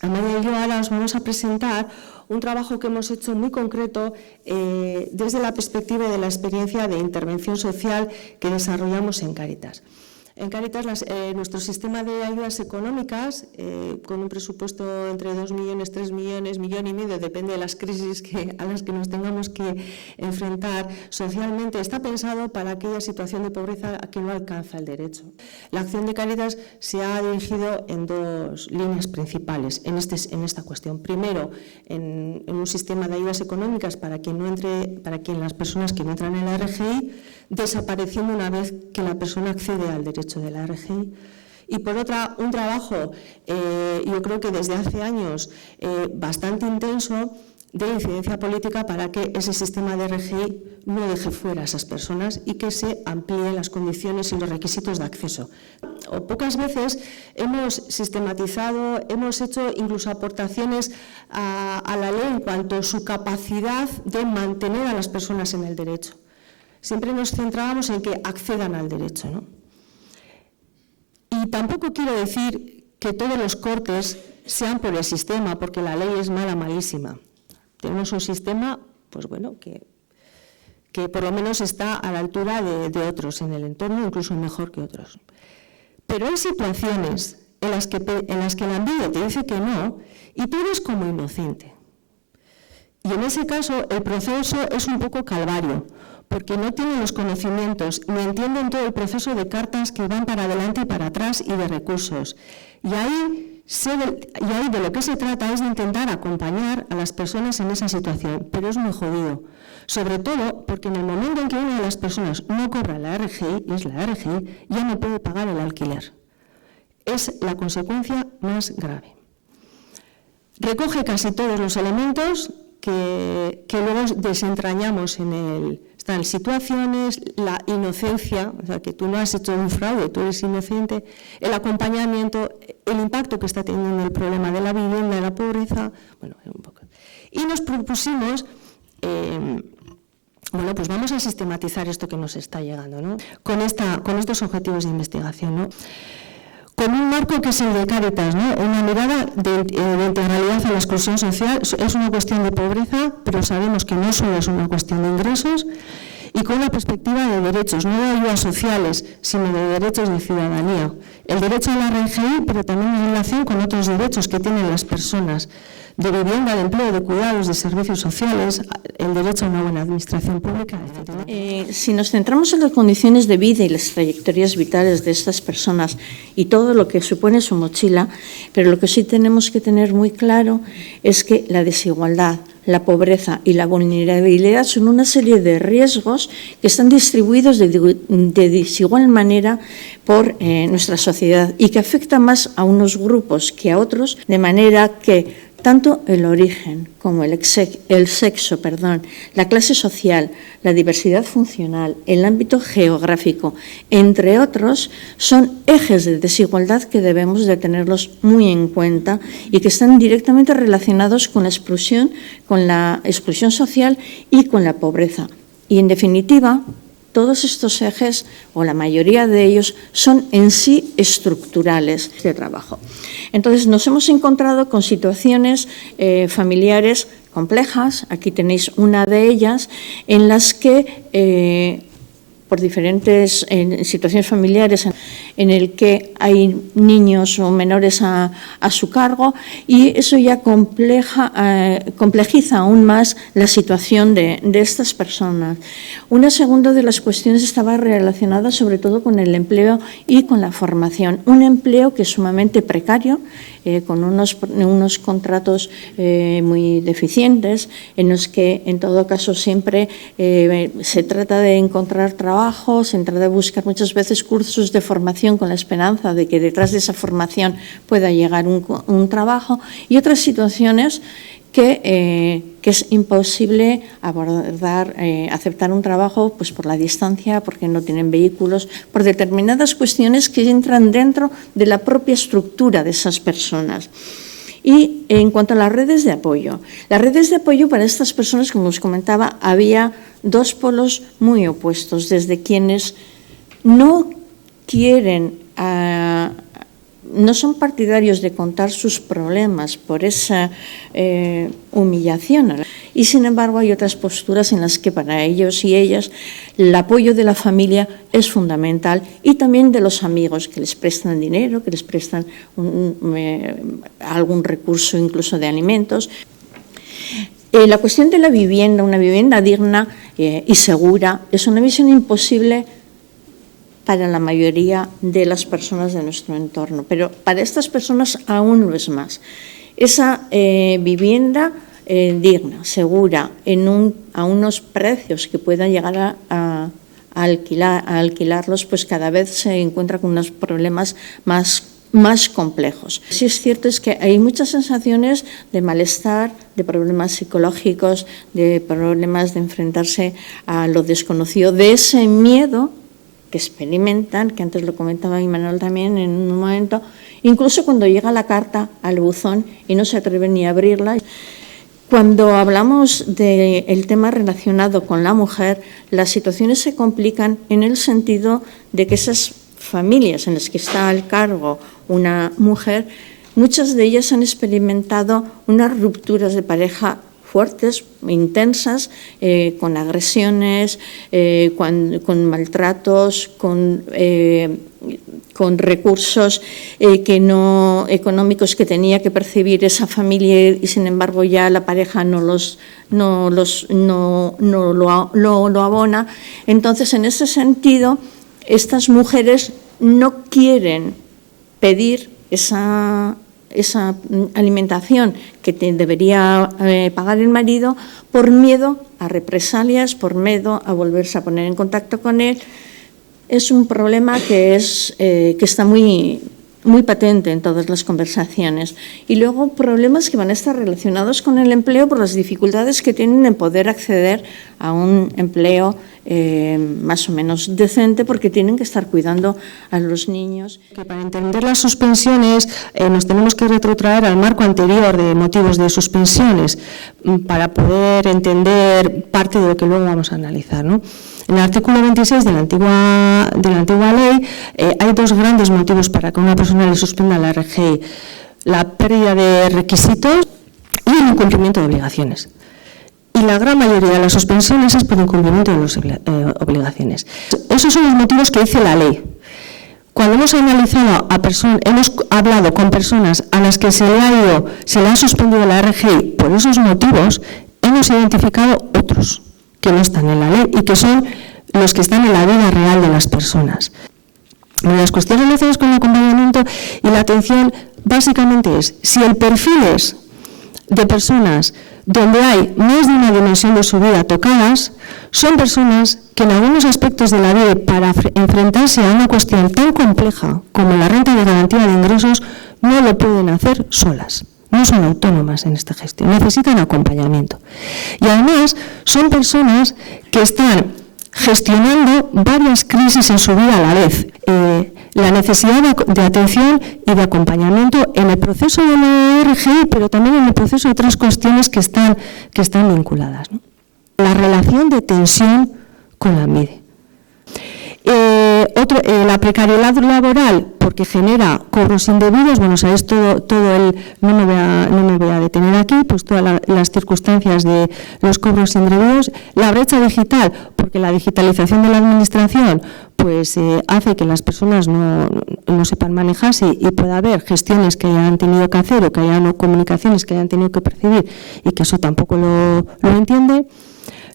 Amalia y yo ahora os vamos a presentar un trabajo que hemos hecho muy concreto desde la perspectiva de la experiencia de intervención social que desarrollamos en Cáritas. En Cáritas, nuestro sistema de ayudas económicas, con un presupuesto entre 2 millones, 3 millones, 1,5 millones, depende de las crisis a las que nos tengamos que enfrentar socialmente, está pensado para aquella situación de pobreza a que no alcanza el derecho. La acción de Cáritas se ha dirigido en 2 líneas principales en esta cuestión. Primero, en un sistema de ayudas económicas para las personas que no entran en la RGI, desapareciendo una vez que la persona accede al derecho de la RGI. Y por otra, un trabajo, yo creo que desde hace años, bastante intenso, de incidencia política para que ese sistema de RGI no deje fuera a esas personas y que se amplíen las condiciones y los requisitos de acceso. Pocas veces hemos sistematizado, hemos hecho incluso aportaciones a la ley en cuanto a su capacidad de mantener a las personas en el derecho. Siempre nos centrábamos en que accedan al derecho, ¿no? Y tampoco quiero decir que todos los cortes sean por el sistema, porque la ley es malísima. Tenemos un sistema, pues bueno, que por lo menos está a la altura de otros en el entorno, incluso mejor que otros. Pero hay situaciones en las que Lanbide te dice que no y tú eres como inocente. Y en ese caso el proceso es un poco calvario, porque no tienen los conocimientos ni entienden todo el proceso de cartas que van para adelante y para atrás y de recursos. Y ahí de lo que se trata es de intentar acompañar a las personas en esa situación, pero es muy jodido. Sobre todo porque en el momento en que una de las personas no cobra la RGI, y es la RGI, ya no puede pagar el alquiler. Es la consecuencia más grave. Recoge casi todos los elementos que luego desentrañamos están situaciones, la inocencia, o sea, que tú no has hecho un fraude, tú eres inocente, el acompañamiento, el impacto que está teniendo el problema de la vivienda, de la pobreza, bueno, un poco. Y nos propusimos, pues vamos a sistematizar esto que nos está llegando, ¿no? Con estos objetivos de investigación, ¿no? Con un marco que es el de Cáritas, ¿no? Una mirada de integralidad a la exclusión social. Es una cuestión de pobreza, pero sabemos que no solo es una cuestión de ingresos, y con una perspectiva de derechos, no de ayudas sociales, sino de derechos de ciudadanía. El derecho a la RGI, pero también en relación con otros derechos que tienen las personas, de vivienda, de empleo, de cuidados, de servicios sociales, el derecho a una buena administración pública, etc. Si nos centramos en las condiciones de vida y las trayectorias vitales de estas personas y todo lo que supone su mochila, pero lo que sí tenemos que tener muy claro es que la desigualdad, la pobreza y la vulnerabilidad son una serie de riesgos que están distribuidos de desigual manera por nuestra sociedad y que afectan más a unos grupos que a otros, de manera que tanto el origen como el sexo, la clase social, la diversidad funcional, el ámbito geográfico, entre otros, son ejes de desigualdad que debemos de tenerlos muy en cuenta y que están directamente relacionados con la exclusión social y con la pobreza. Y, en definitiva, todos estos ejes, o la mayoría de ellos, son en sí estructurales de trabajo. Entonces, nos hemos encontrado con situaciones familiares complejas. Aquí tenéis una de ellas, en las que, por diferentes situaciones familiares, en el que hay niños o menores a su cargo, y eso ya complejiza aún más la situación de estas personas. Una segunda de las cuestiones estaba relacionada sobre todo con el empleo y con la formación. Un empleo que es sumamente precario, con unos contratos muy deficientes, en los que en todo caso siempre se trata de encontrar trabajo, se trata de buscar muchas veces cursos de formación con la esperanza de que detrás de esa formación pueda llegar un trabajo, y otras situaciones que es imposible aceptar un trabajo pues por la distancia, porque no tienen vehículos, por determinadas cuestiones que entran dentro de la propia estructura de esas personas. Y en cuanto a las redes de apoyo para estas personas, como os comentaba, había dos polos muy opuestos, desde quienes no quieren no son partidarios de contar sus problemas por esa humillación. Y sin embargo hay otras posturas en las que para ellos y ellas el apoyo de la familia es fundamental, y también de los amigos que les prestan dinero, que les prestan algún recurso incluso de alimentos. La cuestión de la vivienda, una vivienda digna y segura, es una misión imposible para la mayoría de las personas de nuestro entorno, pero para estas personas aún lo es más. Esa vivienda digna, segura, a unos precios que puedan llegar a alquilarlos, pues cada vez se encuentra con unos problemas más complejos. Sí es cierto es que hay muchas sensaciones de malestar, de problemas psicológicos, de problemas de enfrentarse a lo desconocido, de ese miedo que experimentan, que antes lo comentaba Imanol también en un momento, incluso cuando llega la carta al buzón y no se atreven ni a abrirla. Cuando hablamos del tema relacionado con la mujer, las situaciones se complican en el sentido de que esas familias en las que está al cargo una mujer, muchas de ellas han experimentado unas rupturas de pareja fuertes, intensas, con agresiones, con maltratos, con recursos económicos que tenía que percibir esa familia, y sin embargo ya la pareja no lo abona. Entonces, en ese sentido, estas mujeres no quieren pedir esa alimentación que debería pagar el marido por miedo a represalias, por miedo a volverse a poner en contacto con él. Es un problema que está muy patente en todas las conversaciones. Y luego problemas que van a estar relacionados con el empleo por las dificultades que tienen en poder acceder a un empleo más o menos decente, porque tienen que estar cuidando a los niños. Que para entender las suspensiones nos tenemos que retrotraer al marco anterior de motivos de suspensiones para poder entender parte de lo que luego vamos a analizar, ¿no? En el artículo 26 de la antigua ley hay dos grandes motivos para que a una persona le suspenda la RGI: la pérdida de requisitos y el incumplimiento de obligaciones. Y la gran mayoría de las suspensiones es por incumplimiento de las obligaciones. Esos son los motivos que dice la ley. Cuando hemos analizado hemos hablado con personas a las que se le ha suspendido la RGI por esos motivos, hemos identificado otros que no están en la ley y que son los que están en la vida real de las personas. Las cuestiones relacionadas con el acompañamiento y la atención básicamente es si el perfil es de personas donde hay más de una dimensión de su vida tocadas, son personas que en algunos aspectos de la vida, para enfrentarse a una cuestión tan compleja como la renta de garantía de ingresos, no lo pueden hacer solas. No son autónomas en esta gestión, necesitan acompañamiento. Y además son personas que están gestionando varias crisis en su vida a la vez. La necesidad de atención y de acompañamiento en el proceso de la RGI, pero también en el proceso de otras cuestiones que están vinculadas, ¿no? La relación de tensión con la MIDE. La precariedad laboral, porque genera cobros indebidos. Bueno, sabéis todo no me voy a detener aquí, pues todas las circunstancias de los cobros indebidos. La brecha digital, porque la digitalización de la administración pues hace que las personas no sepan manejarse y pueda haber gestiones que hayan tenido que hacer o que hayan comunicaciones que hayan tenido que percibir y que eso tampoco lo entiende.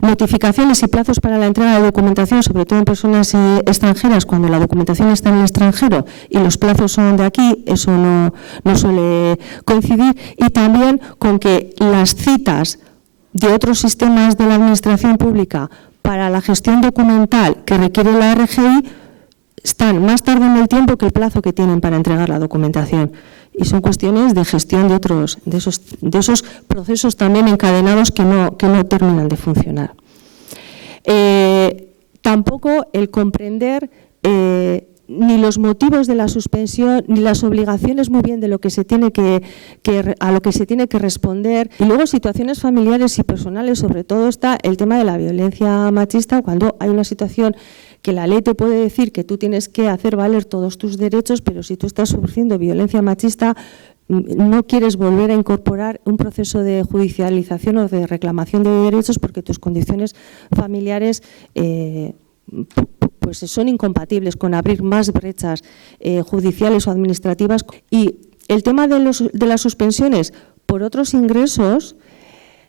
Notificaciones y plazos para la entrega de documentación, sobre todo en personas extranjeras, cuando la documentación está en el extranjero y los plazos son de aquí, eso no suele coincidir. Y también con que las citas de otros sistemas de la administración pública para la gestión documental que requiere la RGI están más tarde en el tiempo que el plazo que tienen para entregar la documentación. Y son cuestiones de gestión de esos procesos también encadenados que no terminan de funcionar. Tampoco el comprender ni los motivos de la suspensión ni las obligaciones muy bien de lo que se tiene a lo que se tiene que responder. Y luego situaciones familiares y personales, sobre todo está el tema de la violencia machista, cuando hay una situación que la ley te puede decir que tú tienes que hacer valer todos tus derechos, pero si tú estás sufriendo violencia machista, no quieres volver a incorporar un proceso de judicialización o de reclamación de derechos porque tus condiciones familiares pues son incompatibles con abrir más brechas judiciales o administrativas. Y el tema de las suspensiones por otros ingresos,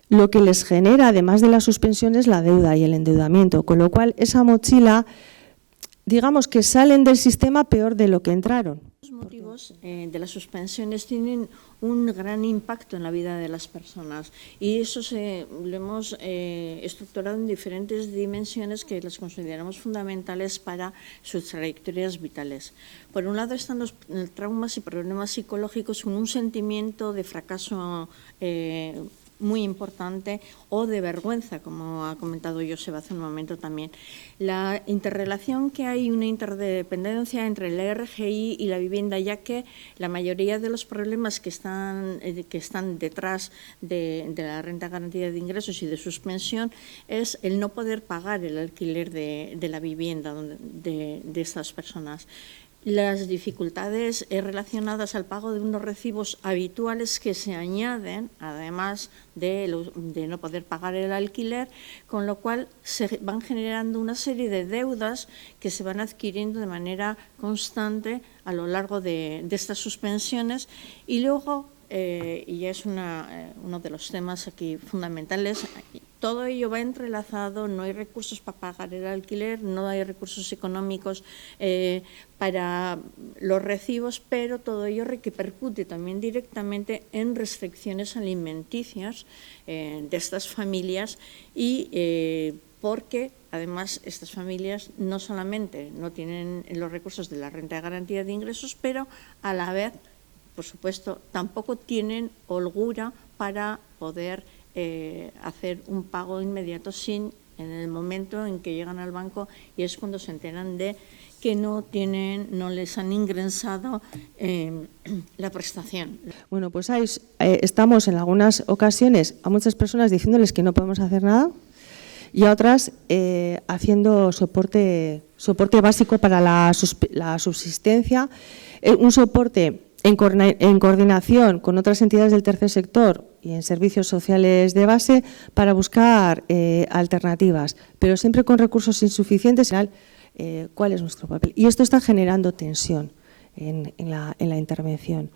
lo que les genera, además de la suspensión, es la deuda y el endeudamiento, con lo cual esa mochila, digamos que salen del sistema peor de lo que entraron. Los motivos de las suspensiones tienen un gran impacto en la vida de las personas y eso lo hemos estructurado en diferentes dimensiones que las consideramos fundamentales para sus trayectorias vitales. Por un lado están los traumas y problemas psicológicos con un sentimiento de fracaso muy importante o de vergüenza, como ha comentado Joseba hace un momento también. La interrelación que hay, una interdependencia entre la RGI y la vivienda, ya que la mayoría de los problemas que están detrás de la renta garantía de ingresos y de suspensión es el no poder pagar el alquiler de la vivienda de estas personas. Las dificultades relacionadas al pago de unos recibos habituales que se añaden, además de no poder pagar el alquiler, con lo cual se van generando una serie de deudas que se van adquiriendo de manera constante a lo largo de estas suspensiones. Y luego, y ya es uno de los temas aquí fundamentales, todo ello va entrelazado, no hay recursos para pagar el alquiler, no hay recursos económicos para los recibos, pero todo ello repercute también directamente en restricciones alimenticias de estas familias y porque además estas familias no solamente no tienen los recursos de la renta de garantía de ingresos, pero a la vez, por supuesto, tampoco tienen holgura para poder hacer un pago inmediato en el momento en que llegan al banco y es cuando se enteran de que no les han ingresado la prestación. Bueno, pues ahí estamos en algunas ocasiones a muchas personas diciéndoles que no podemos hacer nada y a otras haciendo soporte básico para la subsistencia, un soporte en coordinación con otras entidades del tercer sector y en servicios sociales de base para buscar alternativas, pero siempre con recursos insuficientes. ¿Cuál es nuestro papel? Y esto está generando tensión en la intervención.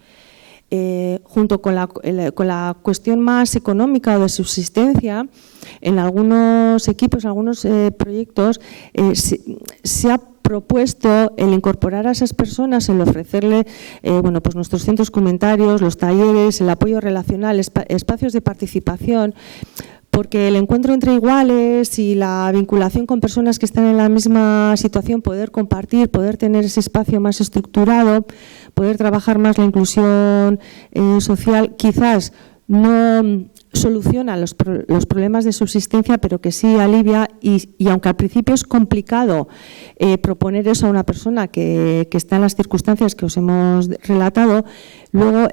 Junto con la cuestión más económica o de subsistencia, en algunos equipos, en algunos proyectos, se ha propuesto el incorporar a esas personas, el ofrecerle pues nuestros centros comunitarios, los talleres, el apoyo relacional, espacios de participación, porque el encuentro entre iguales y la vinculación con personas que están en la misma situación, poder compartir, poder tener ese espacio más estructurado, poder trabajar más la inclusión social, quizás no soluciona los problemas de subsistencia, pero que sí alivia y aunque al principio es complicado proponer eso a una persona que está en las circunstancias que os hemos relatado, luego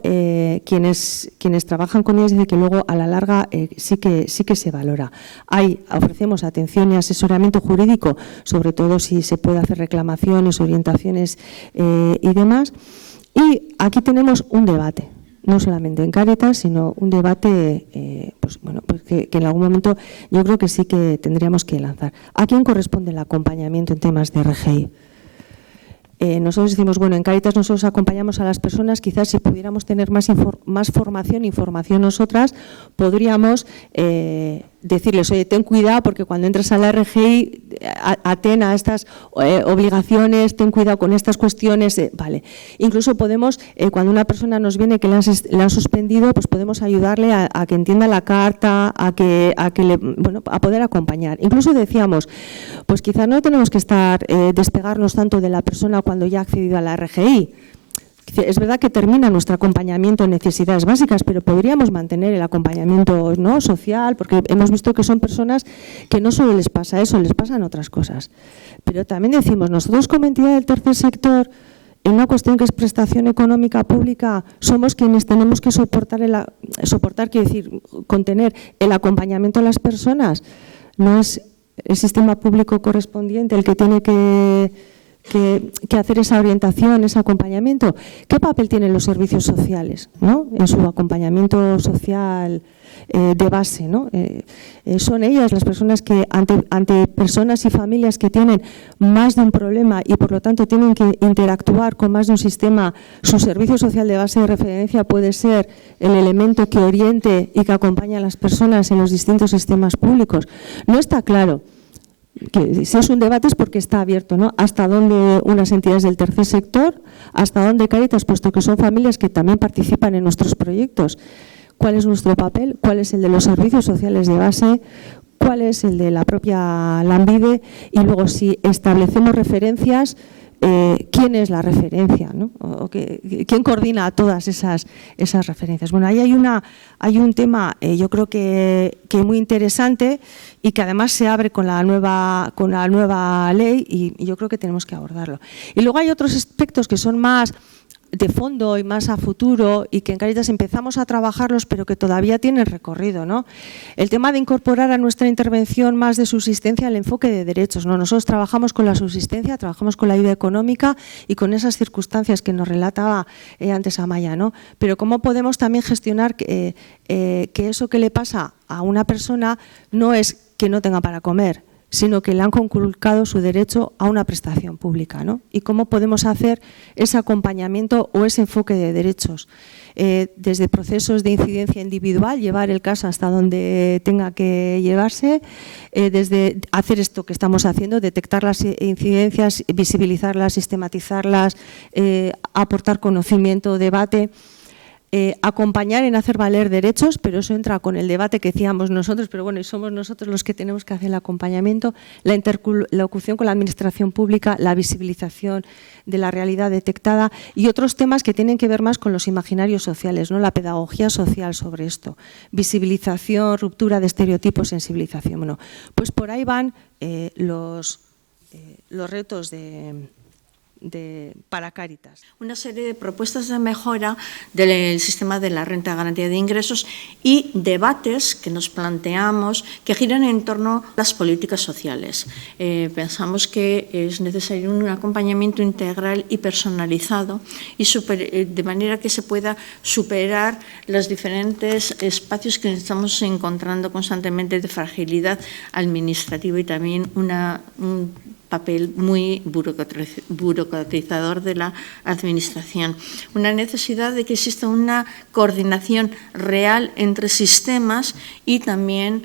quienes trabajan con ellas dicen que luego a la larga sí que se valora. Ofrecemos atención y asesoramiento jurídico, sobre todo si se puede hacer reclamaciones, orientaciones y demás. Y aquí tenemos un debate. No solamente en Cáritas, sino un debate que en algún momento yo creo que sí que tendríamos que lanzar. ¿A quién corresponde el acompañamiento en temas de RGI? Nosotros decimos, en Cáritas nosotros acompañamos a las personas, quizás si pudiéramos tener más información nosotras, podríamos decirles, oye, ten cuidado porque cuando entras a la RGI, atén a estas obligaciones, ten cuidado con estas cuestiones, vale. Incluso podemos, cuando una persona nos viene que le han suspendido, pues podemos ayudarle a que entienda la carta, a poder acompañar. Incluso decíamos, pues quizás no tenemos que despegarnos tanto de la persona cuando ya ha accedido a la RGI. Es verdad que termina nuestro acompañamiento en necesidades básicas, pero podríamos mantener el acompañamiento social, porque hemos visto que son personas que no solo les pasa eso, les pasan otras cosas. Pero también decimos, nosotros como entidad del tercer sector, en una cuestión que es prestación económica pública, somos quienes tenemos que contener el acompañamiento a las personas. No es sistema público correspondiente el que tiene que hacer esa orientación, ese acompañamiento. ¿Qué papel tienen los servicios sociales, ¿no?, en su acompañamiento social de base, ¿no? Son ellas las personas que ante personas y familias que tienen más de un problema y por lo tanto tienen que interactuar con más de un sistema. Su servicio social de base de referencia puede ser el elemento que oriente y que acompañe a las personas en los distintos sistemas públicos. No está claro. Que si es un debate es porque está abierto, ¿no? Hasta dónde unas entidades del tercer sector, hasta dónde Cáritas, puesto que son familias que también participan en nuestros proyectos. ¿Cuál es nuestro papel? ¿Cuál es el de los servicios sociales de base? ¿Cuál es el de la propia Lanbide? Y luego, si establecemos referencias, ¿quién es la referencia, ¿no? ¿Quién coordina todas esas referencias? Bueno, ahí hay un tema, yo creo que muy interesante y que además se abre con la nueva ley y yo creo que tenemos que abordarlo. Y luego hay otros aspectos que son más de fondo y más a futuro y que en Cáritas empezamos a trabajarlos pero que todavía tienen recorrido, ¿no? El tema de incorporar a nuestra intervención más de subsistencia el enfoque de derechos, ¿no? Nosotros trabajamos con la subsistencia, trabajamos con la ayuda económica y con esas circunstancias que nos relataba antes Amaya, ¿no? Pero cómo podemos también gestionar que eso que le pasa a una persona no es que no tenga para comer, sino que le han conculcado su derecho a una prestación pública, ¿no? Y cómo podemos hacer ese acompañamiento o ese enfoque de derechos. Desde procesos de incidencia individual, llevar el caso hasta donde tenga que llevarse, desde hacer esto que estamos haciendo, detectar las incidencias, visibilizarlas, sistematizarlas, aportar conocimiento, debate. Acompañar en hacer valer derechos, pero eso entra con el debate que decíamos nosotros, pero bueno, y somos nosotros los que tenemos que hacer el acompañamiento, la interlocución con la administración pública, la visibilización de la realidad detectada y otros temas que tienen que ver más con los imaginarios sociales, ¿no? La pedagogía social sobre esto, visibilización, ruptura de estereotipos, sensibilización. Bueno, pues por ahí van los retos para Cáritas. Una serie de propuestas de mejora del sistema de la renta de garantía de ingresos y debates que nos planteamos que giran en torno a las políticas sociales. Pensamos que es necesario un acompañamiento integral y personalizado y de manera que se pueda superar los diferentes espacios que estamos encontrando constantemente de fragilidad administrativa y también un papel muy burocratizador de la administración. Una necesidad de que exista una coordinación real entre sistemas y también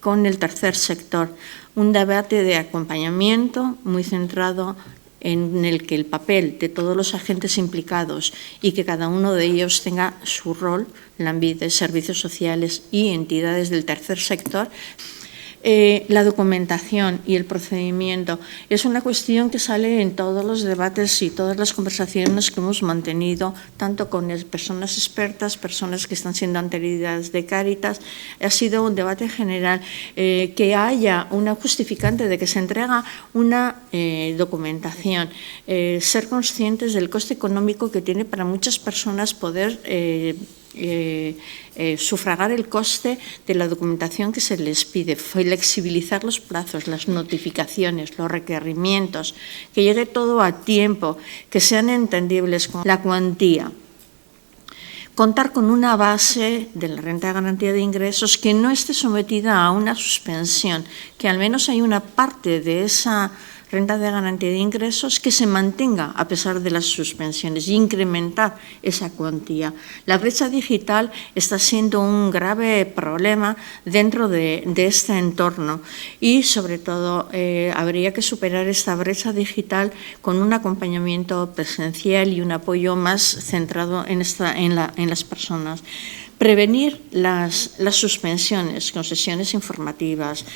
con el tercer sector. Un debate de acompañamiento muy centrado en el que el papel de todos los agentes implicados y que cada uno de ellos tenga su rol, Lanbide, servicios sociales y entidades del tercer sector. La documentación y el procedimiento es una cuestión que sale en todos los debates y todas las conversaciones que hemos mantenido, tanto con personas expertas, personas que están siendo anteriores de Cáritas. Ha sido un debate general que haya una justificante de que se entrega una documentación, ser conscientes del coste económico que tiene para muchas personas poder sufragar el coste de la documentación que se les pide, flexibilizar los plazos, las notificaciones, los requerimientos, que llegue todo a tiempo, que sean entendibles con la cuantía. Contar con una base de la renta de garantía de ingresos que no esté sometida a una suspensión, que al menos hay una parte de esa renta de garantía de ingresos que se mantenga a pesar de las suspensiones y incrementar esa cuantía. La brecha digital está siendo un grave problema dentro de este entorno y, sobre todo, habría que superar esta brecha digital con un acompañamiento presencial y un apoyo más centrado en las personas. Prevenir las suspensiones con sesiones informativas,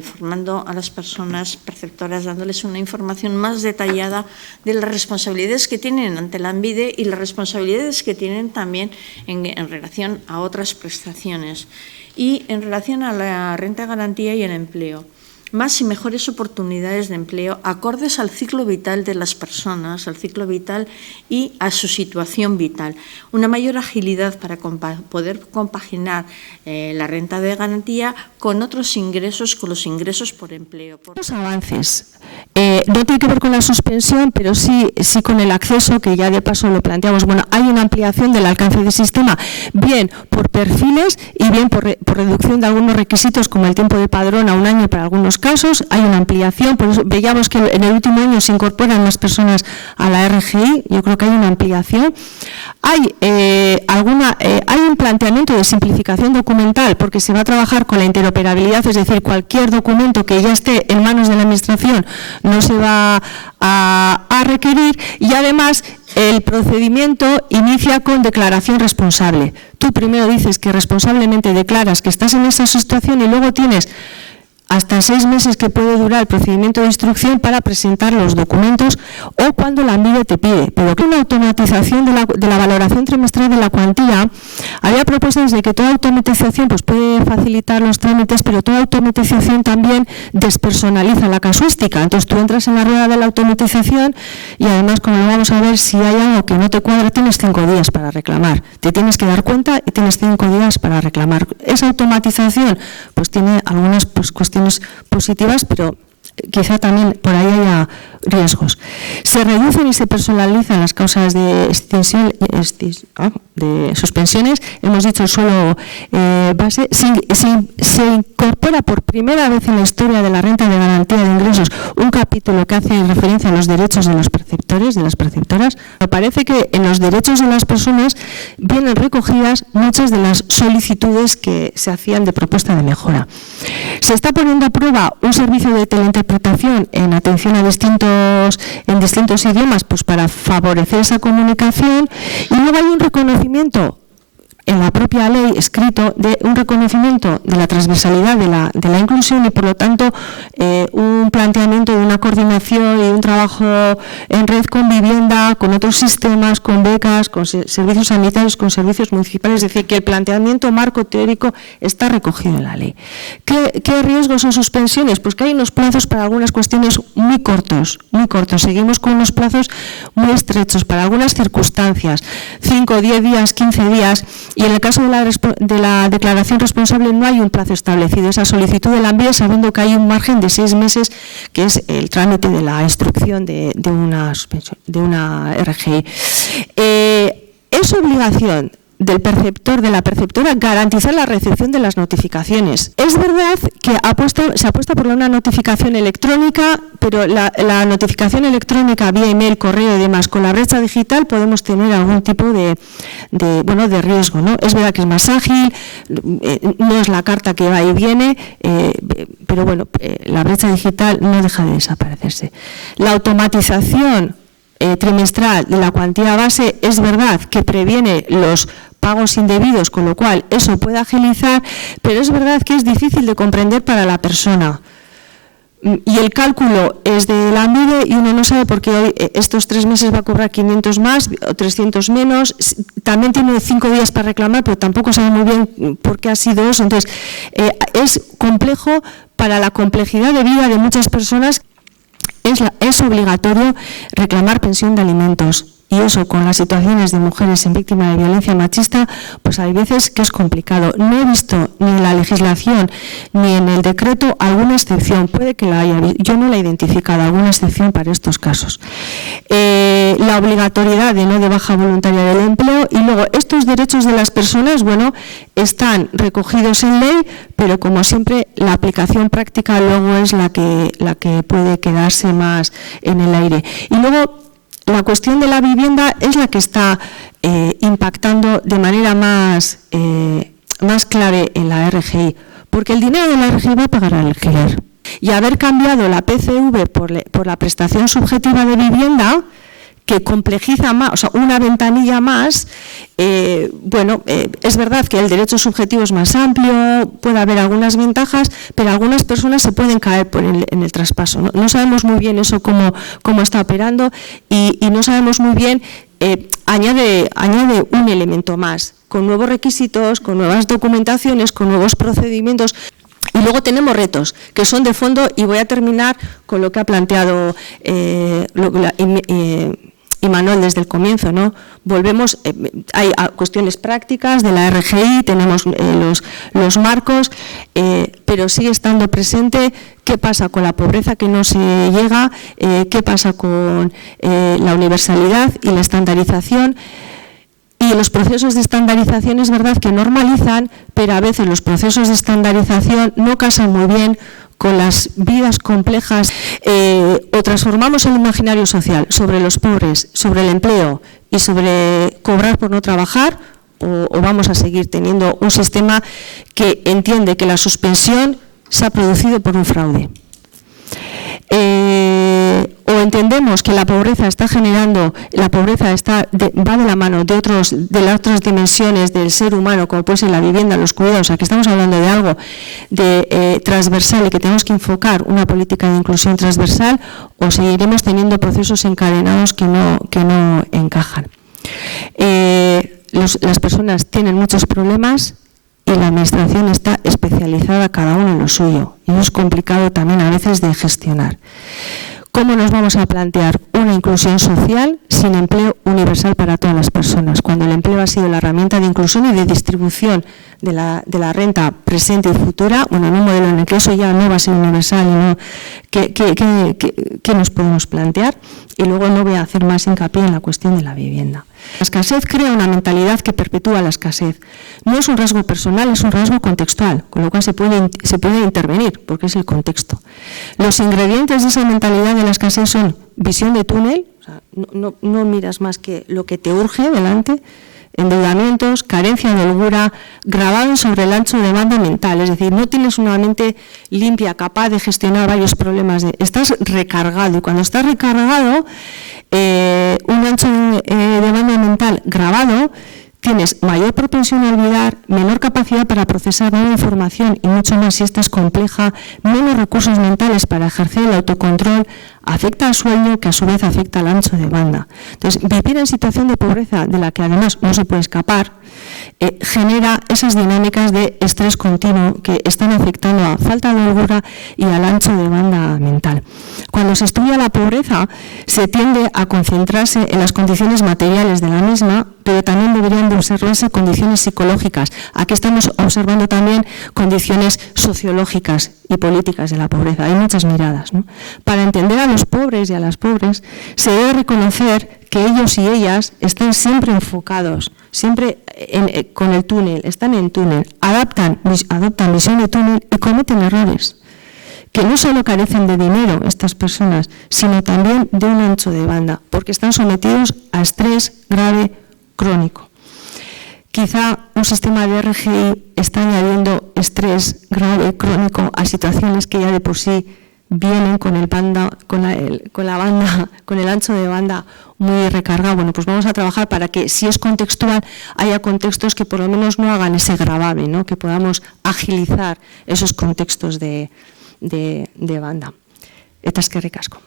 formando a las personas perceptoras, dándoles una información más detallada de las responsabilidades que tienen ante Lanbide y las responsabilidades que tienen también en relación a otras prestaciones. Y en relación a la renta de garantía y el empleo, más y mejores oportunidades de empleo acordes al ciclo vital de las personas, al ciclo vital y a su situación vital. Una mayor agilidad para poder compaginar la renta de garantía con otros ingresos, con los ingresos por empleo. Los avances no tiene que ver con la suspensión, pero sí con el acceso, que ya de paso lo planteamos. Bueno, hay una ampliación del alcance del sistema, bien por perfiles y bien por reducción de algunos requisitos, como el tiempo de padrón a 1 año para algunos casos. Hay una ampliación, por eso veíamos que en el último año se incorporan más personas a la RGI. Yo creo que hay una ampliación. Hay un planteamiento de simplificación documental, porque se va a trabajar con la interoperabilidad, es decir, cualquier documento que ya esté en manos de la Administración no se va a requerir, y además el procedimiento inicia con declaración responsable. Tú primero dices que responsablemente declaras que estás en esa situación y luego tienes hasta 6 meses que puede durar el procedimiento de instrucción para presentar los documentos o cuando la ANVIDE te pide. Pero que una automatización de la valoración trimestral de la cuantía, había propuestas de que toda automatización pues puede facilitar los trámites, pero toda automatización también despersonaliza la casuística. Entonces tú entras en la rueda de la automatización y además, como lo vamos a ver, si hay algo que no te cuadra, tienes 5 días para reclamar. Te tienes que dar cuenta y tienes 5 días para reclamar. Esa automatización pues tiene algunas cuestiones positivas, pero quizá también por ahí haya riesgos. Se reducen y se personalizan las causas de de suspensiones. Hemos dicho el suelo base. Se incorpora por primera vez en la historia de la renta de garantía de ingresos un capítulo que hace referencia a los derechos de los perceptores, de las perceptoras. Me parece que en los derechos de las personas vienen recogidas muchas de las solicitudes que se hacían de propuesta de mejora. Se está poniendo a prueba un servicio de teleinterpretación en atención a distintos idiomas, pues para favorecer esa comunicación, y luego hay un reconocimiento en la propia ley escrito de un reconocimiento de la transversalidad de la inclusión y por lo tanto un planteamiento de una coordinación y un trabajo en red con vivienda, con otros sistemas, con becas, con servicios sanitarios, con servicios municipales. Es decir, que el planteamiento marco teórico está recogido en la ley. ¿Qué riesgos o suspensiones? Pues que hay unos plazos para algunas cuestiones muy cortos, muy cortos. Seguimos con unos plazos muy estrechos para algunas circunstancias, 5, 10 días, 15 días. Y en el caso de la declaración responsable no hay un plazo establecido. Esa solicitud de la ANVIDE, sabiendo que hay un margen de 6 meses, que es el trámite de la instrucción de una RGI. Es obligación del perceptor, de la perceptora, garantizar la recepción de las notificaciones. Es verdad que se apuesta por una notificación electrónica, pero la notificación electrónica vía email, correo y demás, con la brecha digital podemos tener algún tipo de riesgo, ¿no? Es verdad que es más ágil, no es la carta que va y viene, pero bueno, la brecha digital no deja de desaparecerse. La automatización trimestral de la cuantía base es verdad que previene los pagos indebidos, con lo cual eso puede agilizar, pero es verdad que es difícil de comprender para la persona. Y el cálculo es de la ANVIDE y uno no sabe por qué hoy estos 3 meses va a cobrar 500 más o 300 menos. También tiene 5 días para reclamar, pero tampoco sabe muy bien por qué ha sido eso. Entonces, es complejo para la complejidad de vida de muchas personas. Es obligatorio reclamar pensión de alimentos. Y eso, con las situaciones de mujeres en víctima de violencia machista, pues hay veces que es complicado. No he visto ni en la legislación ni en el decreto alguna excepción. Puede que la haya, yo no la he identificado, alguna excepción para estos casos. La obligatoriedad de baja voluntaria del empleo, y luego estos derechos de las personas, bueno, están recogidos en ley, pero como siempre la aplicación práctica luego es la que puede quedarse más en el aire. Y luego la cuestión de la vivienda es la que está impactando de manera más clave en la RGI, porque el dinero de la RGI va a pagar al alquiler. Y haber cambiado la PCV por la prestación subjetiva de vivienda, que complejiza más, o sea, una ventanilla más, es verdad que el derecho subjetivo es más amplio, puede haber algunas ventajas, pero algunas personas se pueden caer en el traspaso. No sabemos muy bien eso cómo está operando y no sabemos muy bien, añade un elemento más, con nuevos requisitos, con nuevas documentaciones, con nuevos procedimientos. Y luego tenemos retos que son de fondo, y voy a terminar con lo que ha planteado Imanol desde el comienzo, ¿no? Volvemos, hay cuestiones prácticas de la RGI, tenemos los marcos, pero sigue estando presente qué pasa con la pobreza que no se llega, qué pasa con la universalidad y la estandarización. Y los procesos de estandarización es verdad que normalizan, pero a veces los procesos de estandarización no casan muy bien con las vidas complejas, o transformamos el imaginario social sobre los pobres, sobre el empleo y sobre cobrar por no trabajar, o vamos a seguir teniendo un sistema que entiende que la suspensión se ha producido por un fraude. O entendemos que la pobreza está generando, la pobreza va de la mano de las otras dimensiones del ser humano, como puede ser la vivienda, los cuidados, o sea, que estamos hablando de algo transversal y que tenemos que enfocar una política de inclusión transversal, o seguiremos teniendo procesos encadenados que no encajan. Las personas tienen muchos problemas y la administración está especializada cada uno en lo suyo, y es complicado también a veces de gestionar. ¿Cómo nos vamos a plantear una inclusión social sin empleo universal para todas las personas? Cuando el empleo ha sido la herramienta de inclusión y de distribución de la renta presente y futura, bueno, en un modelo en el que eso ya no va a ser universal, y no, ¿qué nos podemos plantear? Y luego no voy a hacer más hincapié en la cuestión de la vivienda. La escasez crea una mentalidad que perpetúa la escasez. No es un rasgo personal, es un rasgo contextual, con lo cual se puede intervenir, porque es el contexto. Los ingredientes de esa mentalidad de la escasez son visión de túnel, o sea, no miras más que lo que te urge delante, endeudamientos, carencia de holgura, grabado sobre el ancho de banda mental, es decir, no tienes una mente limpia, capaz de gestionar varios problemas, estás recargado, y cuando estás recargado, un ancho de banda mental grabado, tienes mayor propensión a olvidar, menor capacidad para procesar nueva información, y mucho más si esta es compleja, menos recursos mentales para ejercer el autocontrol, afecta al sueño, que a su vez afecta al ancho de banda. Entonces, vivir en situación de pobreza, de la que además no se puede escapar, genera esas dinámicas de estrés continuo que están afectando a falta de holgura y al ancho de banda mental. Cuando se estudia la pobreza, se tiende a concentrarse en las condiciones materiales de la misma, pero también deberían de observarse condiciones psicológicas. Aquí estamos observando también condiciones sociológicas y políticas de la pobreza. Hay muchas miradas, ¿no? Para entender a los pobres y a las pobres, se debe reconocer que ellos y ellas están siempre enfocados, siempre con el túnel, están en túnel, adoptan visión de túnel y cometen errores. Que no solo carecen de dinero estas personas, sino también de un ancho de banda, porque están sometidos a estrés grave crónico. Quizá un sistema de RGI está añadiendo estrés grave crónico a situaciones que ya de por sí vienen con el ancho de banda muy recargado. Bueno, pues vamos a trabajar para que, si es contextual, haya contextos que por lo menos no hagan ese gravamen, ¿no? Que podamos agilizar esos contextos de banda. Eta eskerrik asko.